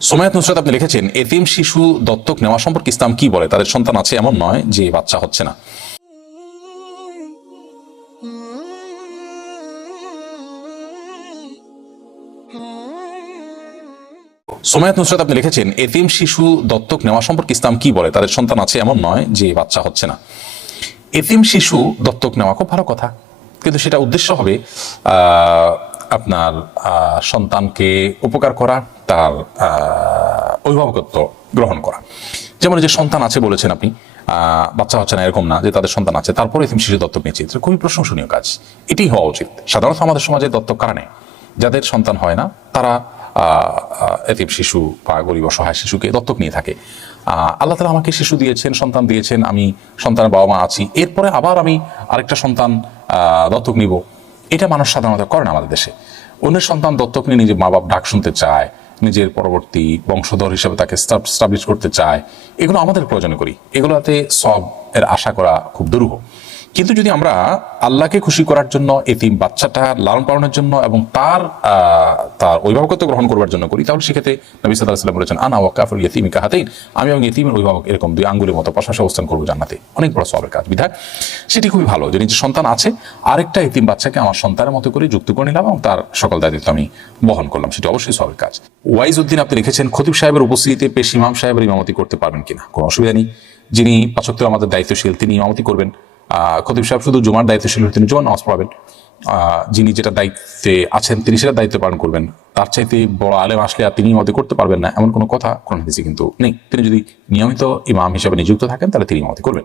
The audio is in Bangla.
সোমায়াত নুসরাত আপনি লিখেছেন এতিম শিশু দত্তক নেওয়া সম্পর্কে ইসলাম কি বলে? তাদের সন্তান আছে এমন নয় যে বাচ্চা হচ্ছে না। সোমায়াত নুসরাত আপনি লিখেছেন এতিম শিশু দত্তক নেওয়া সম্পর্কে ইসলাম কি বলে? তাদের সন্তান আছে এমন নয় যে বাচ্চা হচ্ছে না। এতিম শিশু দত্তক নেওয়া খুব ভালো কথা। কিন্তু সেটা উদ্দেশ্য হবে আহ, আপনার সন্তানকে উপকার করা, তার অভিভাবকত্ব গ্রহণ করা। যেমন যে সন্তান আছে বলেছেন আপনি বাচ্চা হচ্ছে না এরকম না যে তাদের সন্তান আছে, তারপরে এতিম শিশু দত্তক নিয়েছে। এটা খুবই প্রশংসনীয় কাজ। এটি হওয়া উচিত। সাধারণত আমাদের সমাজে দত্তক কারা নেয়? যাদের সন্তান হয় না, তারা এতিম শিশু বা গরিব অসহায় শিশুকে দত্তক নিয়ে থাকে। আল্লাহ তালা আমাকে শিশু দিয়েছেন, সন্তান দিয়েছেন, আমি সন্তানের বাবা মা আছি। এরপরে আবার আমি আরেকটা সন্তান দত্তক নিব। এটা মানুষ সাধারণত করে না আমাদের দেশে। অন্যের সন্তান দত্তক নিয়ে নিজের মা বাপ ডাক শুনতে চায়, নিজের পরবর্তী বংশধর হিসেবে তাকে স্টাবলিশ করতে চায়, এগুলো আমাদের প্রয়োজন করি। এগুলোতে সব এর আশা করা খুব দুরূহ। কিন্তু যদি আমরা আল্লাহকে খুশি করার জন্য, এতিম বাচ্চাটা লালন পালনের জন্য এবং তার তার অভিভাবকত্ব গ্রহণ করবার জন্য করি, তাহলে সেক্ষেত্রে নবী সাল্লাহ বলেছেন, আনা ওয়াকাফুল ইয়তিমি কাহাতেইন। আমি এবং ইতিমের অভিভাবক এরকম দুই আঙ্গুলের মতো পাশাপাশি অবস্থান করব জান্নাতে। অনেক বড় সবের কাজ, বিধায় সেটি খুবই ভালো যে নিজের সন্তান আছে, আরেকটা এতিম বাচ্চাকে আমার সন্তানের মতো করে যুক্ত করে নিলাম এবং তার সকল দায়িত্ব আমি বহন করলাম। সেটি অবশ্যই সবের কাজ। ওয়াইজ উদ্দিন আপনি লিখেছেন, খতিব সাহেবের উপস্থিতিতে পেশ ইমাম সাহেবের ইমামতি করতে পারবেন কিনা? কোনো অসুবিধা নেই। যিনি পাচক্ত আমাদের দায়িত্বশীল, তিনি ইমামতি করবেন। খতিব সাহেব শুধু জুমার দায়িত্বশীল তিনি জুমার নামাজ পড়াবেন। যিনি যেটা দায়িত্বে আছেন, তিনি সেটা দায়িত্ব পালন করবেন। তার চাইতে বড় আলেম আসলে আর তিনি মতে করতে পারবেন না, এমন কোনো কথা কোন কিন্তু নেই। তিনি যদি নিয়মিত ইমাম হিসেবে নিযুক্ত থাকেন, তাহলে তিনি মতে করবেন।